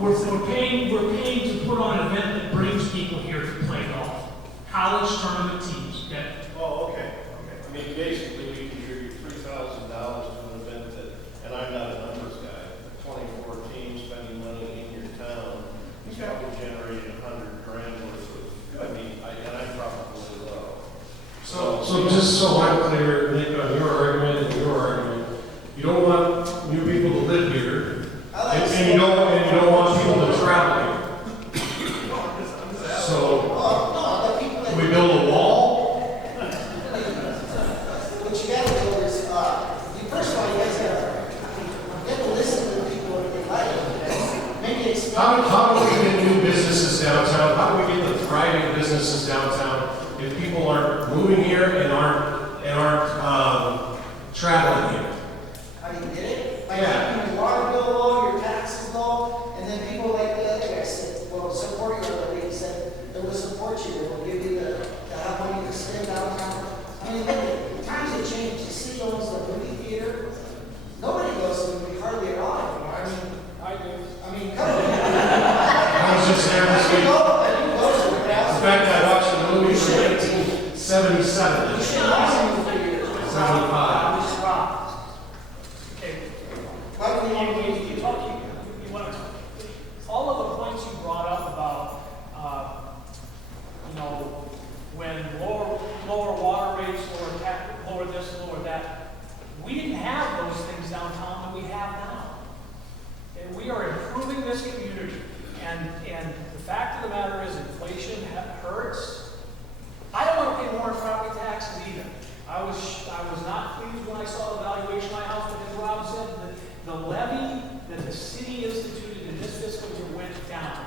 we're paying to put on an event that brings people here to play golf. College tournament teams, okay? Oh, okay. I mean, basically, we contribute $3,000 to an event that, and I'm not a numbers guy, 24 teams spending money in your town, it's probably generating $100 grand worth of, I mean, and I'm probably low. So just so I'm clear, Nick, on your argument and your argument, you don't want new people to live here, and you don't want people to travel here. So, can we build a wall? What you got to do is, first of all, you guys got to listen to the people that they like. Maybe it's How do we get new businesses downtown? How do we get the thriving businesses downtown if people aren't moving here and aren't traveling here? How do you get it? By Yeah. keeping your water bill low, your taxes low, and then people like the other guy said, well, support you, or they said, they will support you, they will give you the have money to spend downtown. I mean, look at times have changed. The city owns the movie theater. Nobody goes to the movie hardly at all anymore. I mean, come on. I was just there this week. I didn't go to the In fact, I watched the movie from 1977. You should also move theaters. 75. Which is wrong. Okay. Why do we want to You want to, all of the points you brought up about, when lower water rates, lower this, lower that, we didn't have those things downtown that we have now. And we are improving this community. And the fact of the matter is inflation hurts. I don't want to pay more in property taxes either. I was not pleased when I saw the valuation of my house, but as Rob said, the levy that the city instituted in this fiscal year went down.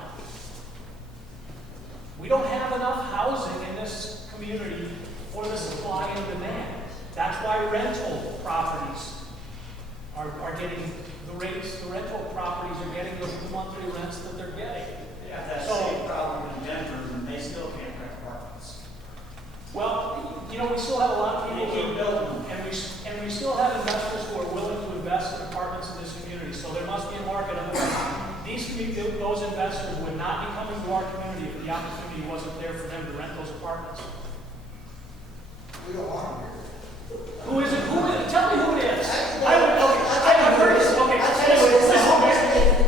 We don't have enough housing in this community for the supply and demand. That's why rental properties are getting the rates, the rental properties are getting the monthly rents that they're getting. They have that same problem in Denver, and they still can't rent apartments. Well, we still have a lot of people They keep building. and we still have investors who are willing to invest in apartments in this community. So there must be a market. Those investors would not be coming to our community if the opportunity wasn't there for them to rent those apartments. We don't want them here. Who is it? Tell me who it is. I've heard this.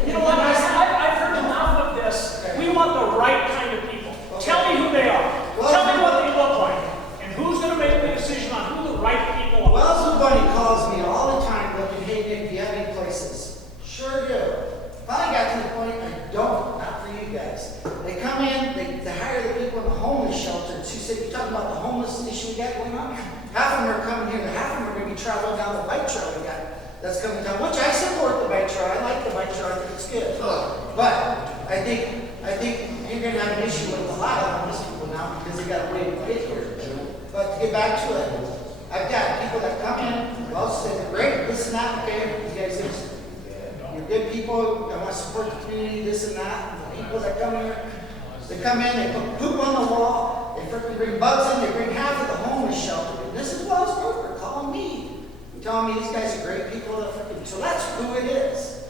You know what? I've heard enough of this. We want the right kind of people. Tell me who they are. Tell me what they look like. And who's going to make the decision on who the right people are. Wells Bunny calls me all the time looking, hey Nick, do you have any places? Sure do. Finally got to the point I don't, not for you guys. They come in, they hire the people in the homeless shelters who said, you're talking about the homeless issue we got going on? Half of them are coming here, and half of them are going to be traveling down the bike trail we got that's coming down, which I support the bike trail. I like the bike trail, I think it's good. But I think you're going to have an issue with a lot of homeless people now because they got a way to get here. But to get back to it, I've got people that come in, well, say, great, this and that, okay, you guys, you're good people, I want to support the community, this and that. And the people that come here, they come in, they put poop on the wall, they freaking bring bugs in, they bring half of the homeless shelter. And this is Wells Broker calling me, and telling me these guys are great people that freaking, so that's who it is.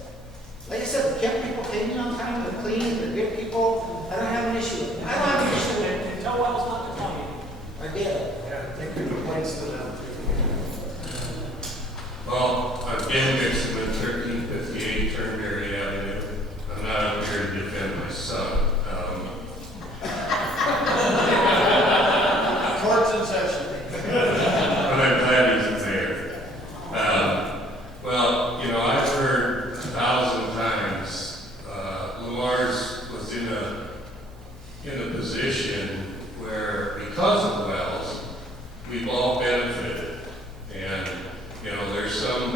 Like I said, the Kent people pay me on time, they're clean, they're good people. I don't have an issue with it. I don't have an issue with it. And tell Wells not to call me. I did. Yeah, take your complaints to them. Well, I've been mixing with 1358 Turnberry Avenue. I'm not up here to defend my son. Court's in session. But I'm glad he's there. Well, I've heard 1,000 times Lamar's was in a position where, because of Wells, we've all benefited. And there's some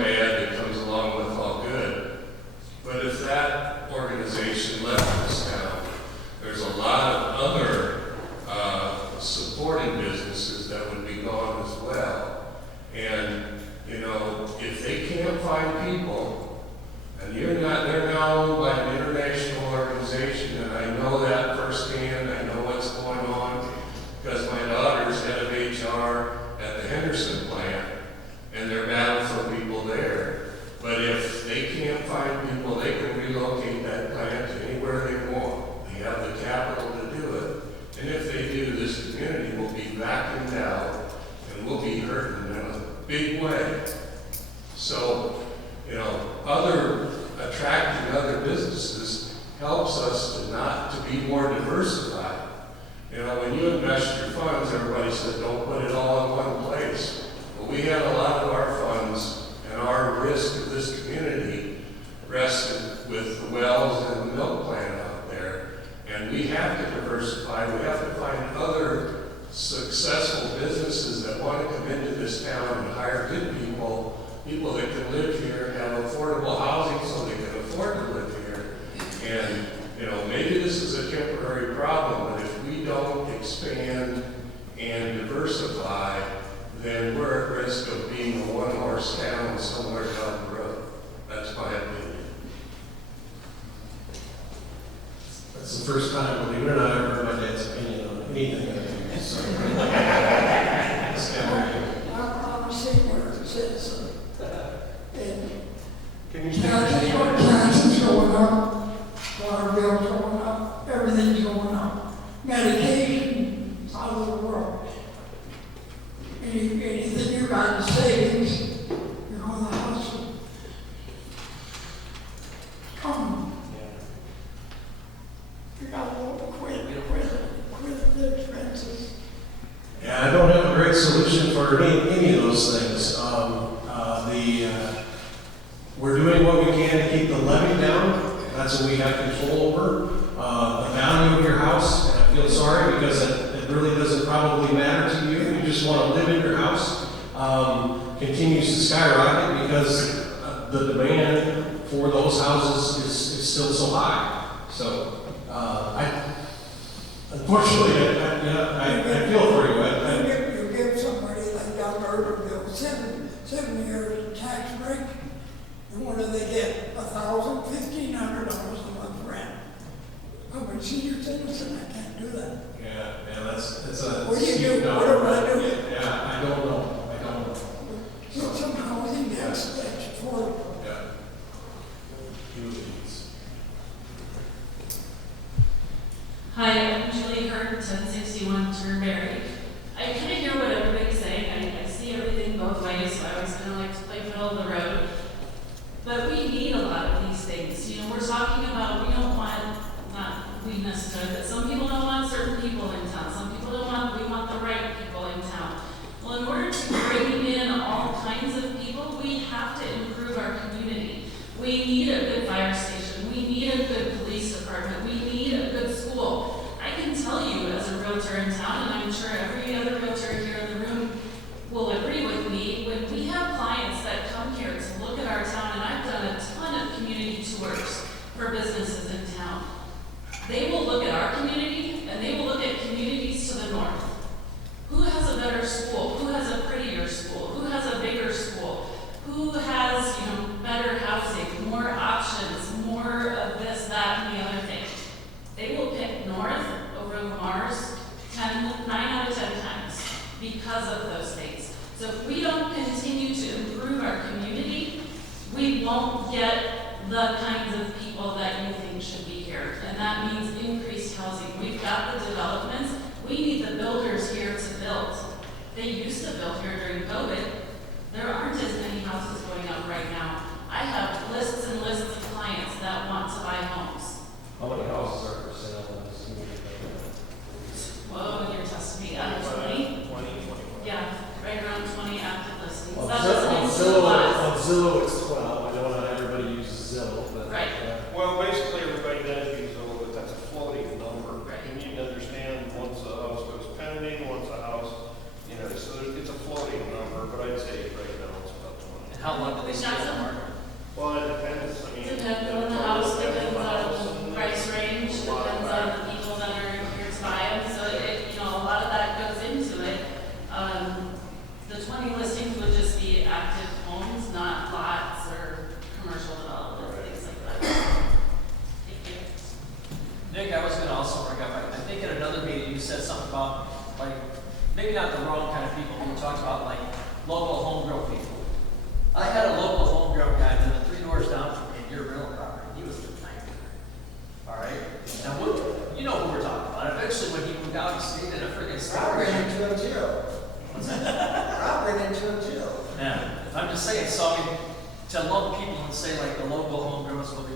attracting other businesses helps us to be more diversified. You know, when you invest your funds, everybody says, don't put it all in one place. But we have a lot of our funds and our risk of this community rested with the wells and the milk plant out there. And we have to diversify. We have to find other successful businesses that want to come into this town and hire good people, people that can live here, have affordable housing so they can afford to live here. And, you know, maybe this is a temporary problem, but if we don't expand and diversify, then we're at risk of being a one-horse town somewhere down the road. That's my opinion. That's the first time, believe it or not, I've heard my dad's opinion on anything. So. I'm a senior citizen. And Can you speak to taxes going up, water bills going up, everything's going up. Medication is out of the world. Anything you got in savings, you're going to the hospital. Come. You got to quit the expenses. Yeah, I don't have a great solution for any of those things. We're doing what we can to keep the levy down. That's what we have control over. The value of your house, and I feel sorry because it really doesn't probably matter to you. You just want to live in your house. Continues to skyrocket because the demand for those houses is still so high. So, unfortunately, I feel for you. You give somebody like down Urbanville 7 years tax break, and what do they get? $1,000, $1,500 a month rent. I'm a senior citizen, I can't do that. Yeah, that's a. What do you steep do? number. What do I do? Yeah, I don't know. Get some housing that's affordable. Yeah. Hi, I'm Julie Hurt, 1061 Turnberry. I kind of hear what everybody's saying. I see everything both ways, so I always kind of like to play middle of the road. But we need a lot of these things. You know, we're talking about, we don't want, not we necessarily, but some people don't want certain people in town. Some people don't want, we want the right people in town. Well, in order to bring in all kinds of people, we have to improve our community. We need a good fire station. We need a good police department. We need a good school. I can tell you as a realtor in town, and I'm sure every other realtor here in the room will agree with me, when we have clients that come here to look at our town, and I've done a ton of community tours for businesses in town, they will look at our community and they will look at communities to the north. Who has a better school? Who has a prettier school? Who has a bigger school? Who has, you know, better housing, more options, more of this, that, and the other thing? They will pick north over Mars 9 out of 10 times because of those things. So if we don't continue to improve our community, we won't get the kinds of people that you think should be here. And that means increased housing. We've got the developments. We need the builders here to build. They used to build here during COVID. There aren't as many houses going up right now. I have lists and lists of clients that want to buy homes. How many houses are for sale in this community? Whoa, you're testing me. Under 20? 20, 21. Yeah, right around 20 active listings. On That just means two Zillow, lots. on Zillow it's 12. I know not everybody uses Zillow, but. Right. Well, basically, everybody does use those, but that's a floating number. Right. You need to understand, once a house goes pending, once a house, you know, so it's a floating number, but I'd say right now it's about 20. And how long do they stay on the market? Well, it depends, I mean. Depends on the house, depends on the price range, depends on the people that are here to buy them. So it, you know, a lot of that goes into it. The 20 listings would just be active homes, not lots or commercial development, things like that. Thank you. Nick, I was gonna also bring up, I think at another meeting you said something about, like, maybe not the wrong kind of people, but you talked about like local homegrown people. I had a local homegrown guy that lived 3 doors down from me in your real property. He was the nightmare. All right? Now, you know who we're talking about. Eventually, when he moved out, he stayed in a friggin' I ran storage. into him too. What's that? I ran into him too. Yeah, I'm just saying, so I mean, to lump people and say like the local homegrowns will be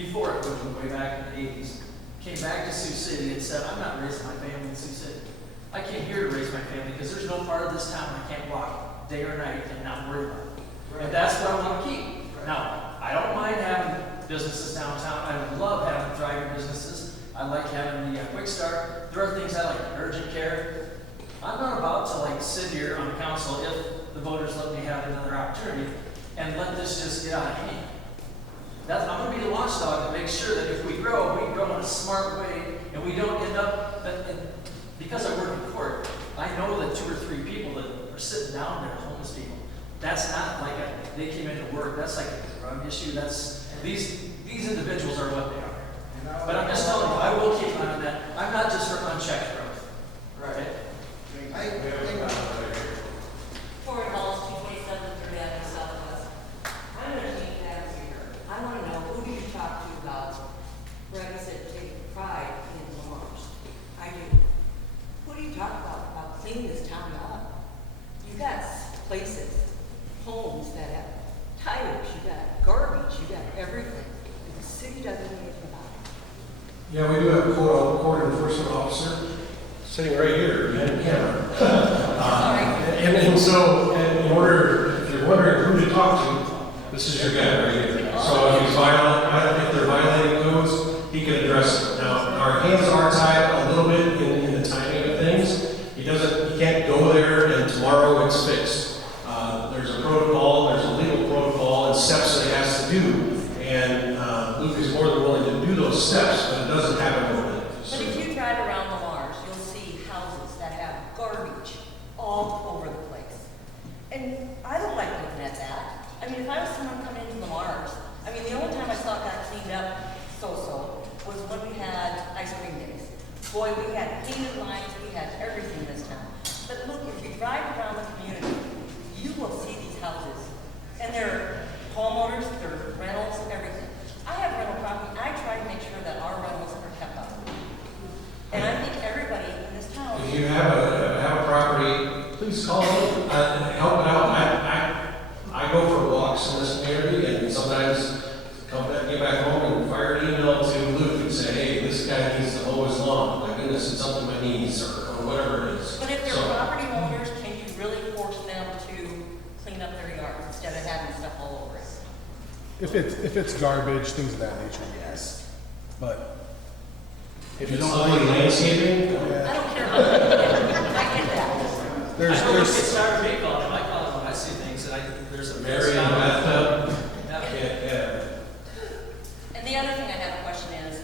before it moved way back in the 80s, came back to Sioux City and said, I'm not raising my family in Sioux City. I came here to raise my family because there's no part of this town I can't walk day or night and not worry about it. And that's what I want to keep. Now, I don't mind having businesses downtown. I love having thriving businesses. I like having the quick start. There are things I like, urgent care. I'm not about to like sit here on the council if the voters let me have another opportunity and let this just get out of hand. I'm going to be the watchdog to make sure that if we grow in a smart way and we don't end up, because I work in court, I know that 2 or 3 people that are sitting down there, homeless people, that's not like they came into work, that's like a drug issue, these individuals are what they are. But I'm just telling you, I will keep on that. I'm not just for unchecked growth. Right. Ford Hall's 227 3rd Avenue Southwest. I'm going to take that as your. I want to know, who do you talk to about, Greg said, taking pride in launch. I do. Who do you talk about cleaning this town up? You got places, homes that have tires, you got garbage, you got everything. And the city doesn't do anything about it. Yeah, we do have a court enforcement officer sitting right here behind the camera. And so, in order, if you're wondering who to talk to, this is your guy right here. So if they're violating codes, he can address it. Now, our hands are tied a little bit in the timing of things. He can't go there and tomorrow it's fixed. There's a protocol, there's a legal protocol and steps that he has to do. And Luke is more than willing to do those steps, but it doesn't happen overnight. But if you drive around the Mars, you'll see houses that have garbage all over the place. And I don't like looking at that. I mean, if I was someone coming into the Mars, I mean, the only time I saw it got cleaned up so-so was when we had ice cream days. Boy, we had painted lines, we had everything in this town. But look, if you drive around the community, you will see these houses. And they're homeowners, they're rentals, everything. I have rental property. I try to make sure that our rentals are kept up. And I think everybody in this town. If you have a property, please call me, help it out. I go for walks in this community and sometimes get back home and fire an email to Luke and say, hey, this guy needs to mow his lawn. My goodness, it's up to my knees or whatever it is. But if they're property owners, can you really force them to clean up their yards instead of having stuff all over it? If it's garbage, things of that nature, yes. But if you don't like landscaping, I don't care how you get it. I get that. I know it's started me calling him. I call him when I see things and there's a Mary in the bathtub. Yeah. And the other thing I have a question is,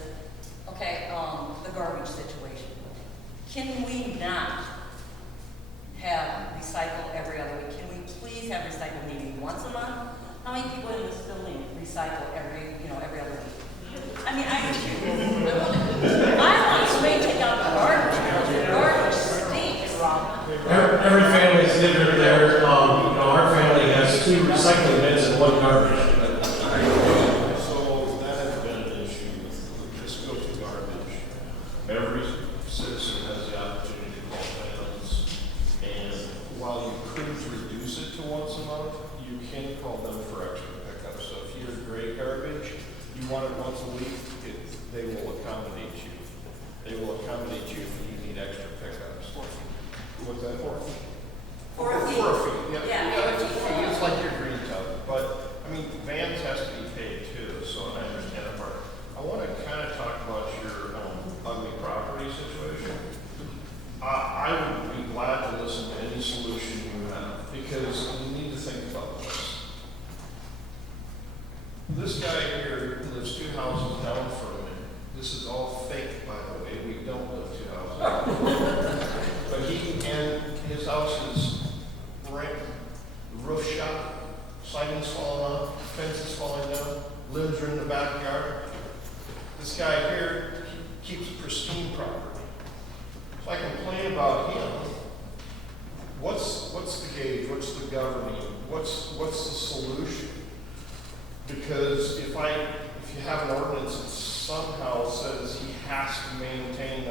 okay, the garbage situation. Can we not have recycle every other week? Can we please have recycle maybe once a month? How many people in this building recycle every other week? I mean, I want somebody to take out the garbage because the garbage stinks. Every family is different there. Our family has 2 recycling bins and 1 garbage. So that has been an issue. Just go to garbage. Every citizen has the opportunity to call plans, and while you could reduce it to once a month, you can call them for extra pickup. So if you're great garbage, you want it once a week, they will accommodate you. They will accommodate you if you need extra pickups. What's that for? 4 feet. 4 feet, Yeah, yeah, 4 feet. it's like your green tub, but, I mean, vans has to be paid too, so I understand that part. I want to kind of talk about your ugly property situation. I would be glad to listen to any solution you have, because you need to think about this. This guy here lives 2 houses down from me. This is all fake, by the way. We don't live 2 houses. But his house is right, roof shot, siding's falling off, fence is falling down, limbs are in the backyard. This guy here keeps pristine property. If I complain about him, what's the gauge? What's the governing? What's the solution? Because if you have an ordinance that somehow says he has to maintain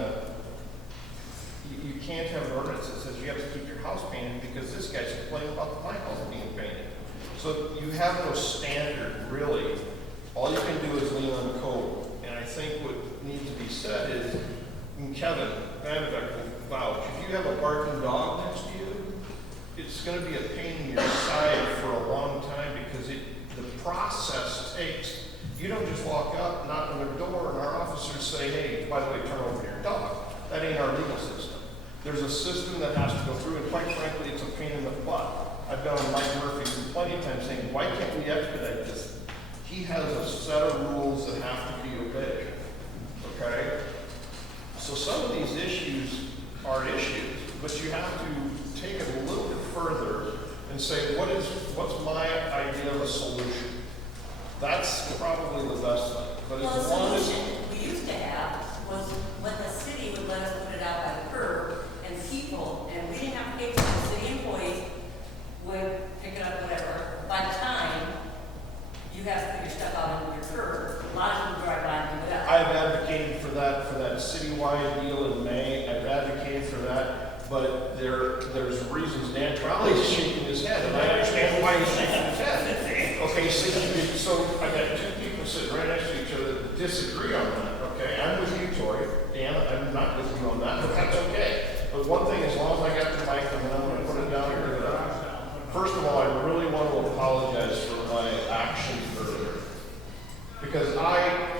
you can't have an ordinance that says you have to keep your house painted because this guy's complaining about my house being painted. So you have no standard really all you can do is lean on code. And I think what needs to be said is, and Kevin, Vanderbeck can vouch, if you have a barking dog next to you, it's gonna be a pain in your side for a long time because the process takes, you don't just walk up, knock on their door, and our officers say, hey, by the way, turn over your dog. That ain't our legal system. There's a system that has to go through, and quite frankly, it's a pain in the butt. I've gone to Mike Murphy plenty of times saying, why can't we expedite this? He has a set of rules that have to be obeyed, okay? So some of these issues are issues, but you have to take it a little bit further and say, what's my idea of a solution? That's probably the best thing. But Well, as the long as solution we used to have was when the city would let us put it out by the curb, and people, and we didn't have to pay for it, the city employees would pick it up, whatever. By the time you have to put your stuff out on your curb, a lot of people drive by and pick it up. I've advocated for that citywide deal in May. I've advocated for that, but there's reasons. Dan Trolley's shaking his head, and I understand why he's shaking his head. Okay, so I got two people sitting right next to each other that disagree on that. Okay, I'm with you, Tori. Dan, I'm not with you on that, but that's okay. But one thing, as long as I got the mic, and then I'm going to put it down here. First of all, I really want to apologize for my actions earlier. Because I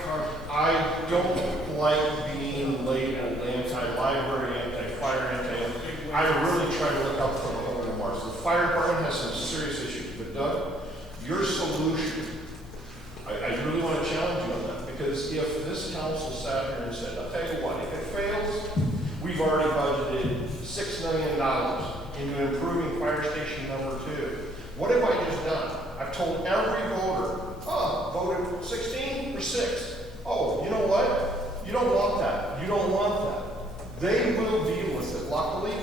don't like being labeled anti-library, anti-fire, I really try to look out for the whole of Mars. The fire department has some serious issues, but Doug, your solution, I really want to challenge you on that, because if this council sat here and said, I'll tell you what, if it fails, we've already budgeted $6 million into improving fire station number 2. What have I just done? I've told every voter, voted 16 or 6. Oh, you know what? You don't want that. You don't want that. They will deal with it. Luckily,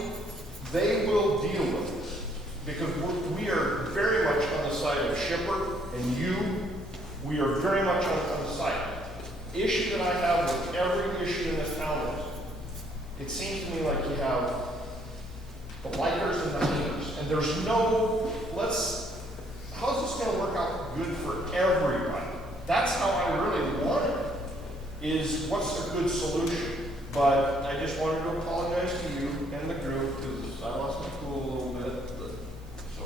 they will deal with it. Because we are very much on the side of Shipper and you. We are very much on the side. Issue that I have with every issue in this town is, it seems to me like you have the likers and the haters. And there's no, how's this going to work out good for everybody? That's how I really want it, is what's the good solution? But I just wanted to apologize to you and the group, because I lost my cool a little bit. So,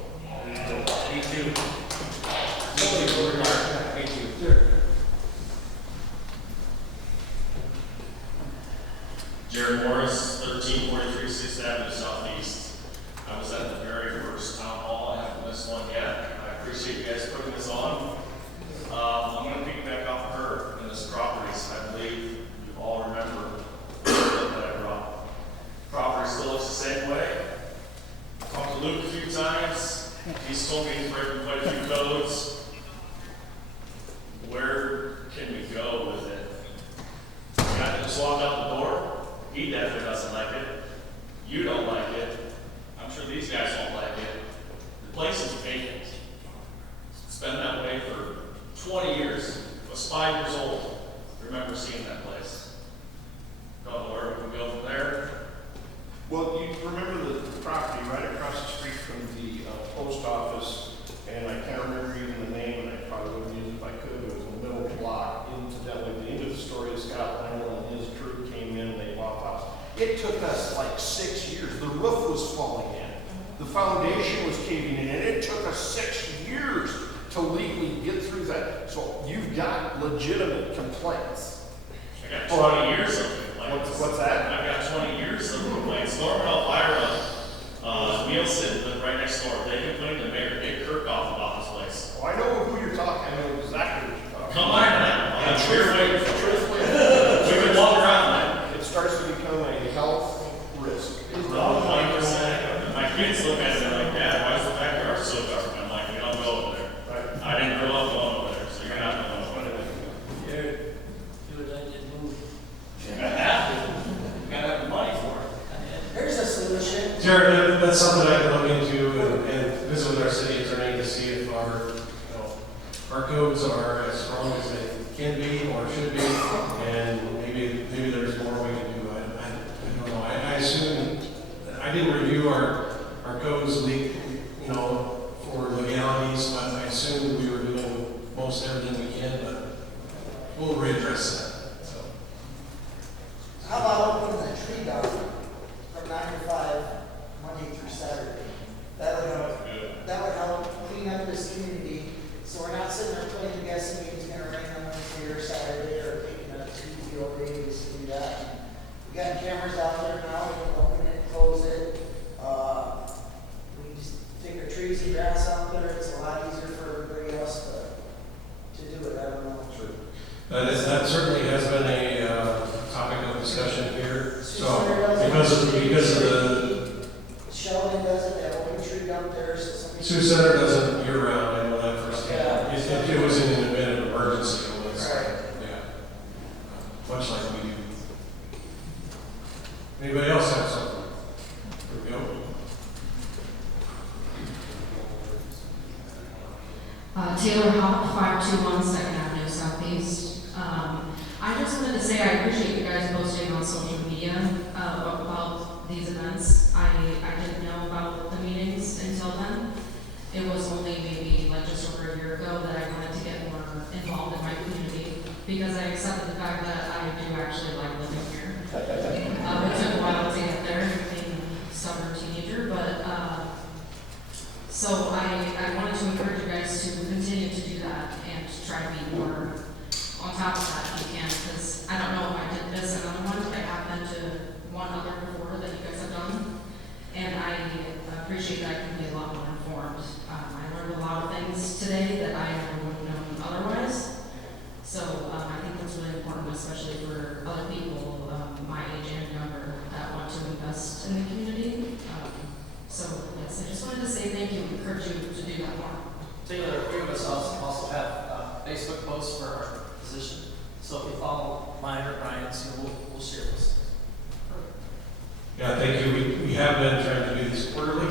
Me too. Me too. Sure. Jared Morris, 1343 6th Avenue Southeast. I was at the very first town hall. I haven't missed one yet. I appreciate you guys putting this on. I'm going to piggyback off of her in this properties. I believe you all remember that I brought. Property still looks the same way. Talked to Luke a few times. He's told me he's breaking quite a few codes. Where can we go with it? The guy that just walked out the door, he definitely doesn't like it. You don't like it. I'm sure these guys won't like it. The place is vacant. It's been that way for 20 years. I was 5 years old. I remember seeing that place. Don't know where we can go from there. well, you remember the property right across the street from the post office, and I can't remember even the name, and I probably wouldn't use it if I could. It was in the middle block. Incidentally, the end of the story is Scott Lionel and his crew came in and they bought the house. It took us like 6 years. The roof was falling in. The foundation was caving in, and it took us 6 years to legally get through that. So you've got legitimate complaints. I got 20 years of complaints. What's that? I've got 20 years of complaints. Norman Elvira, Nielsen lived right next door. They complained to Mayor Dick Kirkhoff about this place. Oh, I know who you're talking. I know exactly what you're talking Come about. on now. And truthfully, We could walk around that. it starts to become a health risk. No, 20%. My kids look at it like, Dad, why is the backyard so dark? I'm like, we don't go over there. Right. I didn't grow up going over there, so you're not going over there. You would like to move. I have to. You gotta have the money for it. There's a solution. Jared, that's something I can look into and visit with our city attorney to see if our codes are as strong as they can be or should be, and maybe there's more we can do. I don't know. I assume, I didn't review our codes for legalities, but I assume we were doing most everything we can, but we'll readdress that, so. How about opening the tree garden from 9 to 5, Monday through Saturday? That would help clean up this community, so we're not sitting there playing guessing it's gonna rain on Wednesday or Saturday, or taking a Tuesday or days to do that. We got cameras out there now, we can open it, close it. We just take our trees and grass out there, it's a lot easier for everybody else to do it, I don't know. Sure. That certainly has been a topic of discussion here, so, because of the, Sheldon does it, they have open tree dump there, so somebody. Sioux Center doesn't year round, I know that firsthand. Yeah. If it was in an event of emergency, it was, Right. yeah, much like we do. Anybody else have something? Here we go. Taylor Hawk, 521 Second Avenue Southeast. I just wanted to say I appreciate you guys posting on social media about these events. I didn't know about the meetings until then. It was only maybe like just over a year ago that I wanted to get more involved in my community because I accepted the fact that I do actually like living here. It took a while to get there, being a stubborn teenager, but so I wanted to encourage you guys to continue to do that and to try to be more on top of that if you can, because I don't know if I did miss another one. I have been to one other before that you guys have done, and I appreciate that I can be a lot more informed. I learned a lot of things today that I never would have known otherwise. So I think that's really important, especially for other people my age and younger that want to invest in the community. So yes, I just wanted to say thank you and encourage you to do that more. Taylor, a few of us also have Facebook posts for our position. So if you follow mine or Brian's, we'll share those. Yeah, thank you. We have been trying to do these quarterly.